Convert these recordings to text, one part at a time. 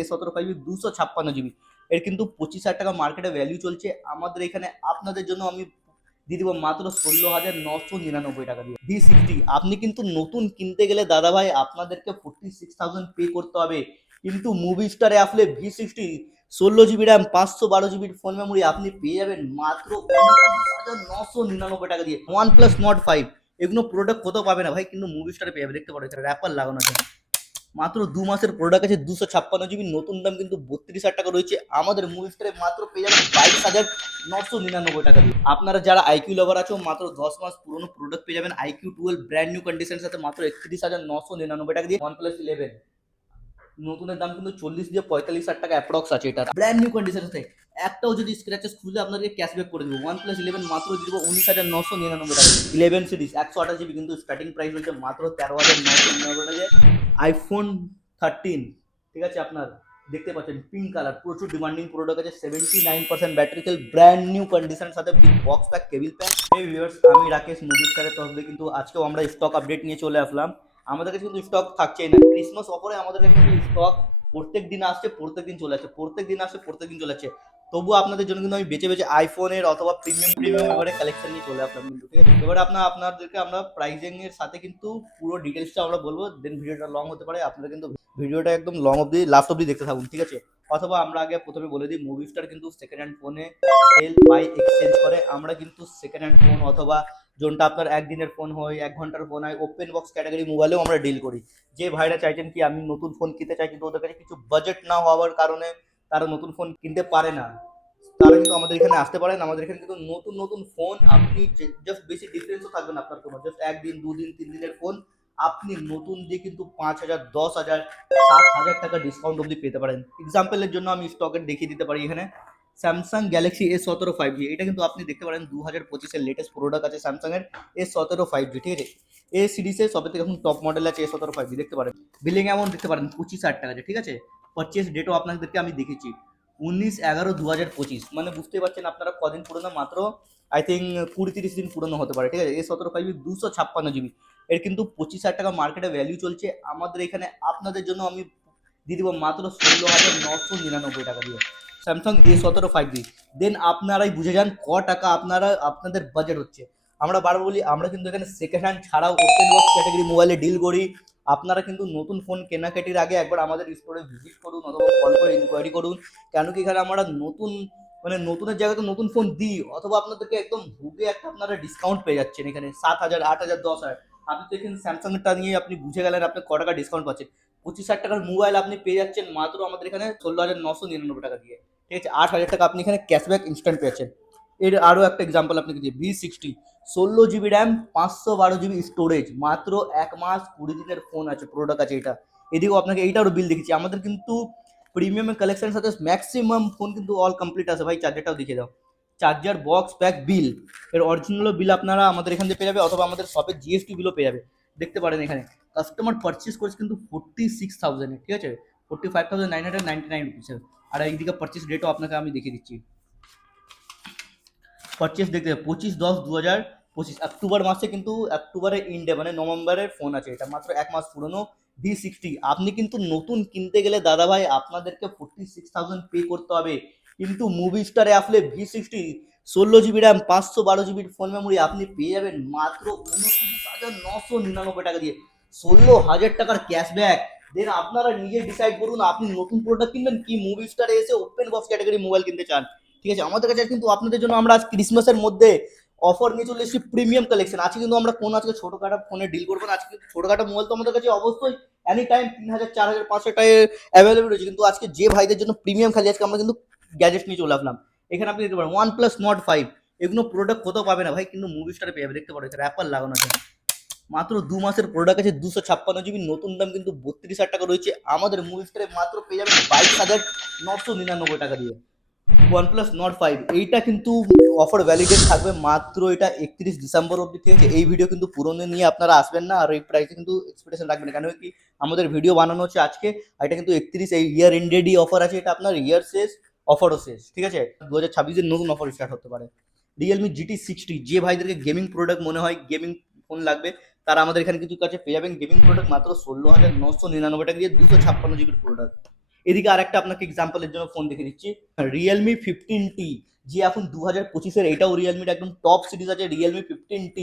A17 5 256 GB এর কিন্তু 25,000 টাকা মার্কেটে ভ্যালু চলছে। আমাদের এখানে আপনাদের জন্য আমি দিয়ে দিব মাত্র 16,999 টাকা দিয়ে। V60 আপনি কিন্তু নতুন কিনতে গেলে দাদা ভাই আপনাদেরকে 46,000 পে করতে হবে, কিন্তু মুভি স্টারে আসলে V60 16 GB RAM 512 GB phone memory আপনি পেয়ে যাবেন মাত্র 29,999 টাকা দিয়ে। OnePlus Nord 5 এগুলো প্রোডাক্ট কোথাও পাবে না ভাই, কিন্তু মুভি স্টারে পেয়ে যাবে। দেখতে পারো এটা র্যাপার লাগানো আছে, মাত্র 2 মাসের প্রোডাক্ট আছে। 256 GB নতুন দাম কিন্তু 32,000 টাকা রয়েছে। আমাদের মুভি স্টারে মাত্র পেয়ে যাবেন 22,999 টাকা দিয়ে। আপনারা যারা আইকিউ লাভার আছো মাত্র 10 মাস পুরনো প্রোডাক্ট পেয়ে যাবেন আইকিউ 12 ব্র্যান্ড নিউ কন্ডিশনের সাথে মাত্র 31,999 টাকা দিয়ে। OnePlus 11 নতুনের দাম কিন্তু 40 দিয়ে 45,000 টাকা অ্যাপ্রক্স আছে। এটা ব্র্যান্ড নিউ কন্ডিশনের সাথে একটাও যদি স্ক্র্যাচেস খুলে আপনাদেরকে ক্যাশব্যাক করে দেবো। OnePlus 11 মাত্র দিয়ে দেবো 19,999 টাকা। 11 সিরিজ 128 GB কিন্তু স্টার্টিং প্রাইস হচ্ছে মাত্র 13,999 টাকা। আইফোন 13 ঠিক আছে, আপনার দেখতে পাচ্ছেন পিঙ্ক কালার, প্রচুর ডিমান্ডিং প্রোডাক্ট আছে। 79% ব্যাটারি সেল, ব্র্যান্ড নিউ কন্ডিশনের সাথে with box pack cable pack. এই ভিউয়ার্স, আমি রাকেশ মুভি স্টারের তরফ থেকে কিন্তু আজকেও আমরা স্টক আপডেট নিয়ে চলে আসলাম। আমাদের কাছে কিন্তু স্টক থাকছেই না। ক্রিসমাস অফারে আমাদের কাছে কিন্তু স্টক প্রত্যেক দিন আসছে, প্রত্যেক দিন চলে আসছে, প্রত্যেক দিন আসছে, প্রত্যেক দিন চলে আসছে। তবু আপনাদের জন্য কিন্তু আমি বেছে বেছে আইফোনের অথবা প্রিমিয়াম প্রিমিয়াম এবারে কালেকশন নিয়ে চলে আসলাম কিন্তু, ঠিক আছে। এবারে আপনাদেরকে আমরা প্রাইজিং এর সাথে কিন্তু পুরো ডিটেলসটা আমরা বলবো, দেন ভিডিওটা লং হতে পারে। আপনারা কিন্তু ভিডিওটা একদম লং অবধি লাস্ট অবধি দেখতে থাকুন, ঠিক আছে। অথবা আমরা আগে প্রথমে বলে দিই, মুভি স্টার কিন্তু সেকেন্ড হ্যান্ড ফোনে সেল বাই এক্সচেঞ্জ করে। আমরা কিন্তু সেকেন্ড হ্যান্ড ফোন অথবা যোনটা আপনার একদিনের ফোন হয়, 1 ঘন্টার ফোন হয়, ওপেন বক্স ক্যাটাগরি মোবাইলেও আমরা ডিল করি। যে ভাইরা চাইছেন কি আমি নতুন ফোন কিনতে চাই কিন্তু ওদের কাছে কিছু বাজেট না হওয়ার কারণে তারা নতুন ফোন কিনতে পারে না, তারা কিন্তু আমাদের এখানে আসতে পারেন। আমাদের এখানে কিন্তু নতুন নতুন ফোন আপনি জাস্ট বেশি ডিফারেন্সও থাকবে না আপনার কোনো, জাস্ট 1 দিন 2 দিন 3 দিনের ফোন আপনি নতুন দিয়ে কিন্তু 5,000 10,000 7,000 টাকা ডিসকাউন্ট অবধি পেতে পারেন। এক্সাম্পলের জন্য আমি স্টকের দেখিয়ে দিতে পারি এখানে স্যামসাং গ্যালাক্সি A17 5G, এটা কিন্তু আপনি দেখতে পারেন 2025-এর লেটেস্ট প্রোডাক্ট আছে স্যামসাং এর A17 5G, ঠিক আছে। এ সিরিজের সবে থেকে এখন টপ মডেল আছে A17 5G, দেখতে পারেন। বিলিং অ্যামাউন্ট দেখতে পারেন 25,000 টাকা আছে, ঠিক আছে। পারচেস ডেটও আপনাদেরকে আমি দেখেছি 19/11/2025, মানে বুঝতে পারছেন আপনারা কদিন পুরনো, মাত্র আই থিঙ্ক 20-30 দিন পুরনো হতে পারে, ঠিক আছে। A17 5G 256 GB এর কিন্তু 25,000 টাকা মার্কেটে ভ্যালু চলছে। আমাদের এখানে আপনাদের জন্য আমি দিয়ে দিব মাত্র 16,999 টাকা দিয়ে স্যামসাং A17 5G। দেন আপনারাই বুঝে যান ক টাকা আপনাদের বাজেট হচ্ছে। আমরা বারবার বলি আমরা কিন্তু এখানে সেকেন্ড হ্যান্ড ছাড়াও ওপেন বক্স ক্যাটাগরি মোবাইলে ডিল করি। আপনারা কিন্তু নতুন ফোন কেনাকাটির আগে একবার আমাদের স্টোরে ভিজিট করুন অথবা কল করে ইনকোয়ারি করুন, কেন কি এখানে আমরা নতুন মানে নতুনের জায়গায় তো নতুন ফোন দিই, অথবা আপনাদেরকে একদম হুগে একটা আপনারা ডিসকাউন্ট পেয়ে যাচ্ছেন এখানে 7,000 8,000 10,000। আপনি তো এখানে স্যামসাংটা নিয়ে আপনি বুঝে গেলেন আপনি ক টাকা ডিসকাউন্ট পাচ্ছেন। 25,000 টাকার মোবাইল আপনি পেয়ে যাচ্ছেন মাত্র আমাদের এখানে 16,999 টাকা দিয়ে, ঠিক আছে। 8,000 টাকা আপনি এখানে ক্যাশব্যাক ইনস্ট্যান্ট পেয়েছেন। এর আরও একটা এক্সাম্পল আপনাকে দিই, V60 16 GB RAM 512 GB storage, মাত্র 1 মাস 20 দিনের ফোন আছে, প্রোডাক্ট আছে এটা। এদিকেও আপনাকে এইটারও বিল দেখেছি। আমাদের কিন্তু প্রিমিয়াম কালেকশনের সাথে ম্যাক্সিমাম ফোন কিন্তু অল কমপ্লিট আছে ভাই। চার্জারটাও দেখিয়ে দাও, চার্জার বক্স প্যাক বিল, এর অরিজিনাল বিল আপনারা আমাদের এখান থেকে পেয়ে যাবে, অথবা আমাদের শপে জিএসটি বিলও পেয়ে যাবে। দেখতে পারেন এখানে কাস্টমার পারচেস করেছে কিন্তু 46,000, ঠিক আছে, 45,999 রুপিসের। আর এইদিকে পারচেস ডেটও আপনাকে আমি দেখিয়ে দিচ্ছি। পারচেস দেখতে 25/10/2025 অক্টোবর মাসে, কিন্তু অক্টোবরের ইন্ডে মানে নভেম্বরের ফোন আছে এটা, মাত্র 1 মাস পুরনো V60। আপনি কিন্তু নতুন কিনতে গেলে দাদা ভাই আপনাদেরকে 46,000 পে করতে হবে, কিন্তু মুভি স্টারে আসলে V60 16 GB RAM 512 GB phone memory আপনি পেয়ে যাবেন মাত্র 29,999 টাকা দিয়ে, 16,000 টাকার ক্যাশব্যাক। দেন আপনারা নিজে ডিসাইড করুন আপনি নতুন প্রোডাক্ট কিনবেন কি মুভি স্টারে এসে ওপেন বক্স ক্যাটাগরি মোবাইল কিনতে চান, ঠিক আছে। আমাদের কাছে কিন্তু আপনাদের জন্য আমরা আজ ক্রিসমাসের মধ্যে অফার নিয়ে চলে এসেছি প্রিমিয়াম কালেকশন। আজকে কিন্তু আমরা কোনো আজকে ছোটখাটো ফোনে ডিল করবো না। আজকে ছোটখাটো মোবাইল তো আমাদের কাছে অবশ্যই এনি টাইম 3,000 4,000 500 টাকায় অ্যাভেলেবল রয়েছে, কিন্তু আজকে যে ভাইদের জন্য প্রিমিয়াম খালি আজকে আমরা কিন্তু গ্যাজেট নিয়ে চলে আসলাম। এখানে আপনি দেখতে পারেন OnePlus Nord 5, এগুলো প্রোডাক্ট কোথাও পাবে না ভাই, কিন্তু মুভি স্টারে পেয়ে যাবে। দেখতে পারো এটা র্যাপার লাগানো আছে, মাত্র 2 মাসের প্রোডাক্ট আছে। 256 GB নতুন দাম কিন্তু 32,000 টাকা রয়েছে। আমাদের মুভি স্টারে মাত্র পেয়ে যাবেন 22,999 টাকা দিয়ে OnePlus Nord 5। এইটা কিন্তু অফার ভ্যালিডেট থাকবে মাত্র এটা 31 ডিসেম্বর অবধি, ঠিক আছে। এই ভিডিও কিন্তু পুরনো নিয়ে আপনারা আসবেন না, আর এই প্রাইসে কিন্তু এক্সপেকটেশন রাখবেন না, কেন কি আমাদের ভিডিও বানানো হচ্ছে আজকে, আর এটা কিন্তু 31 এই ইয়ার এন্ডেডই অফার আছে। এটা আপনার ইয়ার শেষ, অফারও শেষ, ঠিক আছে। 2026-এর নতুন অফার স্টার্ট হতে পারে। Realme GT60, যে ভাইদেরকে গেমিং প্রোডাক্ট মনে হয়, গেমিং ফোন লাগবে, তারা আমাদের এখানে কিছু কাছে পেয়ে যাবেন গেমিং প্রোডাক্ট মাত্র 16,999 টাকা দিয়ে 256 GB প্রোডাক্ট। এদিকে আরেকটা আপনাকে এক্সাম্পলের জন্য ফোন দেখে দিচ্ছি, Realme 15T, যে এখন 2025-এর, এটাও রিয়েলমির একদম টপ সিরিজ আছে, Realme 15T,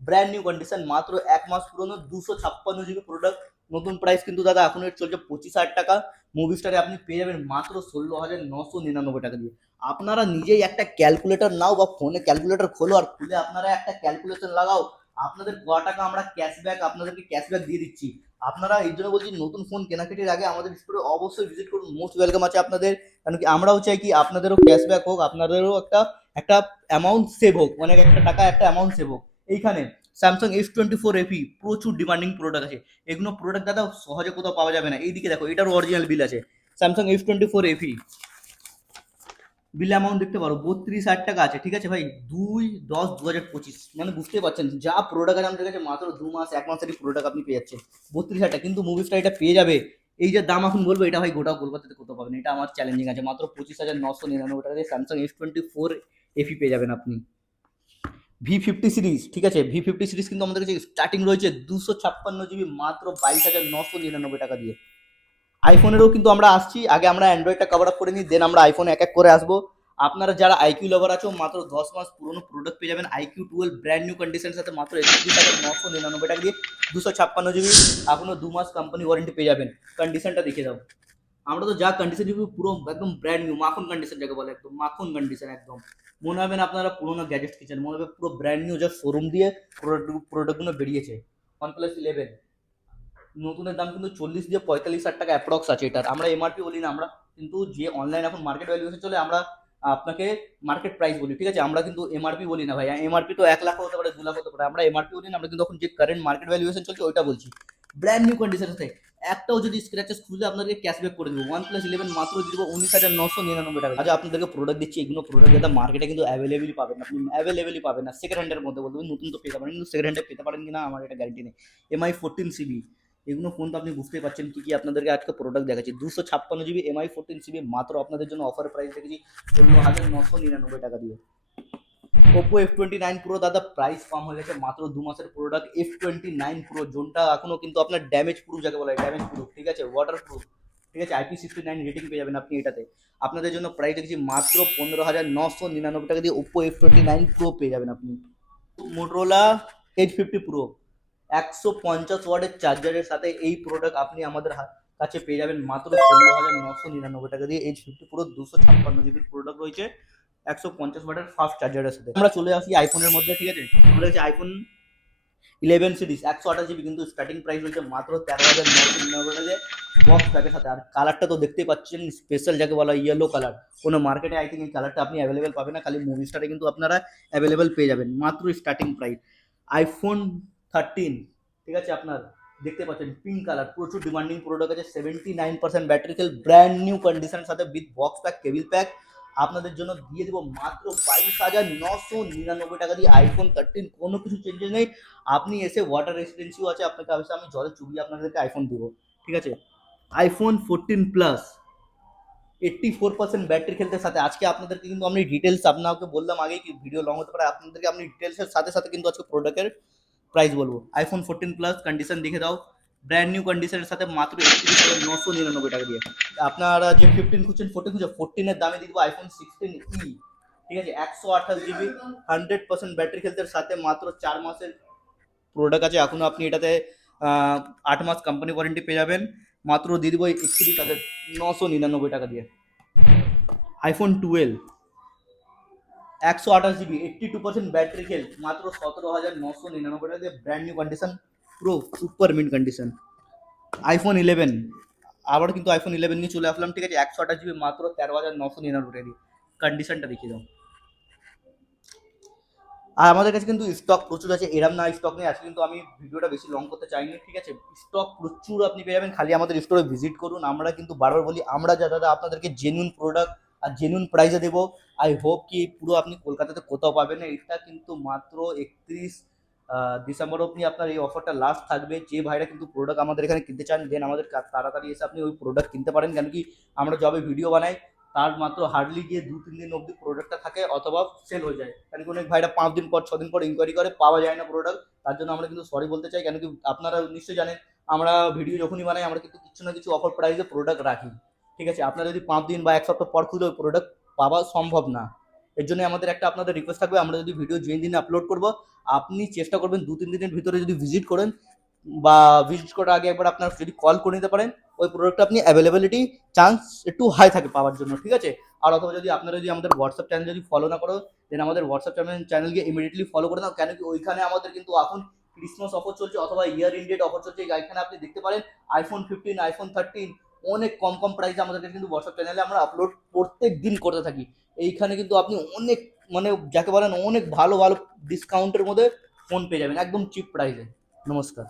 brand new condition, মাত্র 1 মাস পুরনো, 256 জিবি প্রোডাক্ট। নতুন প্রাইস কিন্তু দাদা এখন এর চলছে 25,000 টাকা। মুভি স্টারে আপনি পেয়ে যাবেন মাত্র 16,999 টাকা দিয়ে। আপনারা নিজেই একটা ক্যালকুলেটর নাও বা ফোনে ক্যালকুলেটর খোলো আর খুলে আপনারা একটা ক্যালকুলেশন লাগাও, আপনাদের ক টাকা আমরা ক্যাশব্যাক আপনাদেরকে ক্যাশব্যাক দিয়ে দিচ্ছি। আপনারা এই জন্য বলছি, নতুন ফোন কেনাকাটির আগে আমাদের স্টোরে অবশ্যই ভিজিট করুন, মোস্ট ওয়েলকাম আছে আপনাদের। কারণ কি আমরাও চাই কি আপনাদেরও ক্যাশব্যাক হোক, আপনাদেরও একটা একটা অ্যামাউন্ট সেভ হোক, অনেক একটা টাকা একটা অ্যামাউন্ট সেভ হোক। এইখানে স্যামসাং S24 FE প্রচুর ডিমান্ডিং প্রোডাক্ট আছে, এগুলো প্রোডাক্ট দাদা সহজে কোথাও পাওয়া যাবে না। এইদিকে দেখো, এটার অরিজিনাল বিল আছে, স্যামসাং S24 FE বিল অ্যামাউন্ট দেখতে পারো 32,000 টাকা আছে, ঠিক আছে ভাই, 2/10/2025, মানে বুঝতেই পারছেন যা প্রোডাক্ট আছে আমাদের কাছে, মাত্র 2 মাস 1 মাসেরই প্রোডাক্ট আপনি পেয়ে যাচ্ছেন 32,000 টাকা। কিন্তু মুভি স্টার এটা পেয়ে যাবে, এই যে দাম এখন বলবো, এটা ভাই গোটা কলকাতাতে কোথাও পাবেন, এটা আমার চ্যালেঞ্জিং আছে, মাত্র 25,999 টাকা দিয়ে স্যামসাং S24 FE পেয়ে যাবেন আপনি। V50 সিরিজ, ঠিক আছে, V50 সিরিজ কিন্তু আমাদের কাছে স্টার্টিং রয়েছে 256 জিবি, মাত্র 22,999 টাকা দিয়ে। আইফোনেরও কিন্তু আমরা আসছি, আগে আমরা অ্যান্ড্রয়েডটা কভার আপ করে নিই, দেন আমরা আইফোনে এক এক করে আসবো। আপনারা যারা আইকিউ লাভার আছো, মাত্র 10 মাস পুরনো প্রোডাক্ট পেয়ে যাবেন iQOO 12 ব্র্যান্ড নিউ কন্ডিশনের সাথে, মাত্র 31,999 টাকা দিয়ে, 256 জিবি, এখনো 2 মাস কোম্পানি ওয়ারেন্টি পেয়ে যাবেন। কন্ডিশনটা দেখে দাও, আমরা তো যা কন্ডিশন দিবি পুরো একদম ব্র্যান্ড নিউ মাখন কন্ডিশন যাকে বলে, একদম মাখন কন্ডিশন একদম। মনে হবে না আপনারা পুরোনো গ্যাজেট কিনছেন, মনে হবে পুরো ব্র্যান্ড নিউ যা শোরুম দিয়ে প্রোডাক্টগুলো বেরিয়েছে। OnePlus 11 নতুনের দাম কিন্তু 40 দিয়ে 45,000 টাকা অ্যাপ্রক্স আছে এটার। আমরা এমআরপি বলি না, আমরা কিন্তু যে অনলাইন এখন মার্কেট ভ্যালুয়েশন চলে, আমরা আপনাকে মার্কেট প্রাইস বলি, ঠিক আছে, আমরা কিন্তু এমআরপি বলি না ভাই। এমআরপি তো 1 লাখ হতে পারে, 2 লাখ হতে পারে, আমরা এমআরপি বলি না, আমরা কিন্তু এখন যে কারেন্ট মার্কেট ভ্যালুয়েশন চলছে ওইটা বলছি। ব্র্যান্ড নিউ কন্ডিশন আছে, একটাও যদি স্ক্র্যাচেস খুঁজে আপনাদেরকে ক্যাশব্যাক করে দেবো। OnePlus 11 মাত্র দিব 19,999 টাকা। আজ আপনাদেরকে প্রোডাক্ট দিচ্ছি, এগুলো প্রোডাক্ট যেটা মার্কেটে কিন্তু অ্যাভেলেবলই পাবেন, আপনি অ্যাভেলেবলই পাবেন না। সেকেন্ড হ্যান্ডের মধ্যে বলতে নতুন তো পেতে পারেন, কিন্তু সেকেন্ড হ্যান্ডে পেতে পারেন কিনা আমার এটা গ্যারান্টি নেই। MI 14 CB, এগুলো ফোন তো আপনি বুঝতেই পারছেন কি কি আপনাদেরকে আজকে প্রোডাক্ট দেখাচ্ছি। 256 জিবি MI 14 CB মাত্র আপনাদের জন্য অফার প্রাইস রেখেছি 16,999 টাকা দিয়ে। Oppo F29 Pro দাদা প্রাইস কম হয়ে গেছে, মাত্র 2 মাসের প্রোডাক্ট F29 Pro, জোনটা এখনো কিন্তু আপনার ড্যামেজ প্রুফ যাকে বলা হয়, ড্যামেজ প্রুফ, ঠিক আছে, ওয়াটার প্রুফ, ঠিক আছে, IP69 রেটিং পেয়ে যাবেন আপনি এটাতে। আপনাদের জন্য প্রাইস রেখেছি মাত্র 15,999 টাকা দিয়ে Oppo F29 Pro পেয়ে যাবেন আপনি। Motorola Edge 50 Pro 150 ওয়াটের চার্জারের সাথে এই প্রোডাক্ট আপনি আমাদের কাছে পেয়ে যাবেন মাত্র 16,999 টাকা দিয়ে। Edge 50 Pro 256 জিবির প্রোডাক্ট রয়েছে 150 ওয়াটের ফাস্ট চার্জারের সাথে। আমরা চলে আসি আইফোনের মধ্যে, ঠিক আছে, আমাদের কাছে iPhone 11 সিরিজ 128 জিবি, কিন্তু স্টার্টিং প্রাইস রয়েছে মাত্র 13,999 টাকা দিয়ে বক্স প্যাকের সাথে। আর কালারটা তো দেখতেই পাচ্ছেন, স্পেশাল যাকে বলা হয়, ইয়েলো কালার। কোনো মার্কেটে আই থিঙ্ক এই কালারটা আপনি অ্যাভেলেবেল পাবেন না, খালি মুভি স্টারে কিন্তু আপনারা অ্যাভেলেবেল পেয়ে যাবেন মাত্র স্টার্টিং প্রাইস। iPhone 13, ঠিক আছে, আপনার দেখতে পাচ্ছেন পিঙ্ক কালার, প্রচুর ডিমান্ডিং প্রোডাক্ট আছে, 79% ব্যাটারি সেল, ব্র্যান্ড নিউ কন্ডিশনের সাথে with box pack cable pack. আপনাদের জন্য দিয়ে দেবো মাত্র 22,999 টাকা দিয়ে iPhone 13, কোনো কিছু চেঞ্জেস নেই। আপনি এসে ওয়াটার রেসিডেন্সিও আছে, আপনাকে অবশ্যই আমি জলে চুবিয়ে আপনাদেরকে আইফোন দেবো, ঠিক আছে। iPhone 14 প্লাস 84% ব্যাটারি খেলতে সাথে, আজকে আপনাদেরকে কিন্তু আমি ডিটেলস আপনাকে বললাম আগে কি ভিডিও লং হতে পারে, আপনাদেরকে আমি ডিটেলসের সাথে সাথে কিন্তু আজকে প্রোডাক্টের প্রাইস বলবো। iPhone 14 প্লাস কন্ডিশন দেখে দাও, ব্র্যান্ড নিউ কন্ডিশনের সাথে মাত্র 31,999 টাকা দিয়ে। আপনারা যে 15 খুঁজছেন, 14 খুঁজছেন, 14-এর দামে দিয়ে দেবো iPhone 16e, ঠিক আছে, 128 জিবি, 100% ব্যাটারি খেলতে সাথে, মাত্র 4 মাসের প্রোডাক্ট আছে এখনো, আপনি এটাতে 8 মাস কোম্পানি ওয়ারেন্টি পেয়ে যাবেন, মাত্র দিয়ে দিব 31,999 টাকা দিয়ে। iPhone 12 128 জিবি, 82% ব্যাটারি হেলথ, মাত্র 17,999 টাকা দিয়ে, brand new condition, pro super mint condition. iPhone 11, আবার কিন্তু iPhone 11 নিয়ে চলে আসলাম, ঠিক আছে, 128 জিবি, মাত্র 13,999 টাকা দিয়ে। কন্ডিশনটা দেখিয়ে দাও। আর আমাদের কাছে কিন্তু স্টক প্রচুর আছে, এরম না স্টক নেই, আজকে কিন্তু আমি ভিডিওটা বেশি লং করতে চাইনি, ঠিক আছে, স্টক প্রচুর আপনি পেয়ে যাবেন, খালি আমাদের স্টোরে ভিজিট করুন। আমরা কিন্তু বারবার বলি, আমরা যা দাদা আপনাদেরকে জেনুইন প্রোডাক্ট আর জেনুইন প্রাইসে দেবো। আই হোপ কি পুরো আপনি কলকাতাতে কোথাও পাবেন না, এটা কিন্তু মাত্র 31 ডিসেম্বর অবধি আপনার এই অফারটা লাস্ট থাকবে। যে ভাইরা কিন্তু প্রোডাক্ট আমাদের এখানে কিনতে চান, দেন আমাদের তাড়াতাড়ি এসে আপনি ওই প্রোডাক্ট কিনতে পারেন, কেন কি আমরা যবে ভিডিও বানাই তার মাত্র হার্ডলি গিয়ে 2-3 দিন অবধি প্রোডাক্টটা থাকে, অথবা সেল হয়ে যায়, কারণ কি অনেক ভাইরা 5 দিন পর 6 দিন পর ইনকোয়ারি করে, পাওয়া যায় না প্রোডাক্ট। তার জন্য আমরা কিন্তু সরি বলতে চাই, কেন কি আপনারা নিশ্চয়ই জানেন আমরা ভিডিও যখনই বানাই আমরা কিন্তু কিছু না কিছু অফার প্রাইসে প্রোডাক্ট রাখি, ঠিক আছে, আপনারা যদি 5 দিন বা 1 সপ্তাহ পর খুলে ওই প্রোডাক্ট পাওয়া সম্ভব না। এর জন্য আমাদের একটা আপনাদের রিকোয়েস্ট থাকবে, আমরা যদি ভিডিও যেই দিন আপলোড করব আপনি চেষ্টা করবেন 2-3 দিনের ভিতরে যদি ভিজিট করেন, বা ভিজিট করার আগে একবার আপনার যদি কল করে নিতে পারেন, ওই প্রোডাক্টটা আপনি অ্যাভেলেবিলিটি চান্স একটু হাই থাকে পাওয়ার জন্য, ঠিক আছে। আর অথবা যদি আপনারা যদি আমাদের হোয়াটসঅ্যাপ চ্যানেল যদি ফলো না করো, দেন আমাদের হোয়াটসঅ্যাপ চ্যানেলকে ইমিডিয়েটলি ফলো করে দাও, কেন কি ওইখানে আমাদের কিন্তু এখন ক্রিসমাস অফার চলছে অথবা ইয়ার ইন্ডেড অফার চলছে। এখানে আপনি দেখতে পারেন iPhone 15, iPhone 13 অনেক কম কম প্রাইসে আমাদের কিন্তু হোয়াটসঅ্যাপ চ্যানেলে আমরা আপলোড প্রত্যেক দিন করতে থাকি। এইখানে কিন্তু আপনি অনেক মানে যাকে বলেন অনেক ভালো ভালো ডিসকাউন্টের মধ্যে ফোন পেয়ে যাবেন একদম চিপ প্রাইসে। নমস্কার।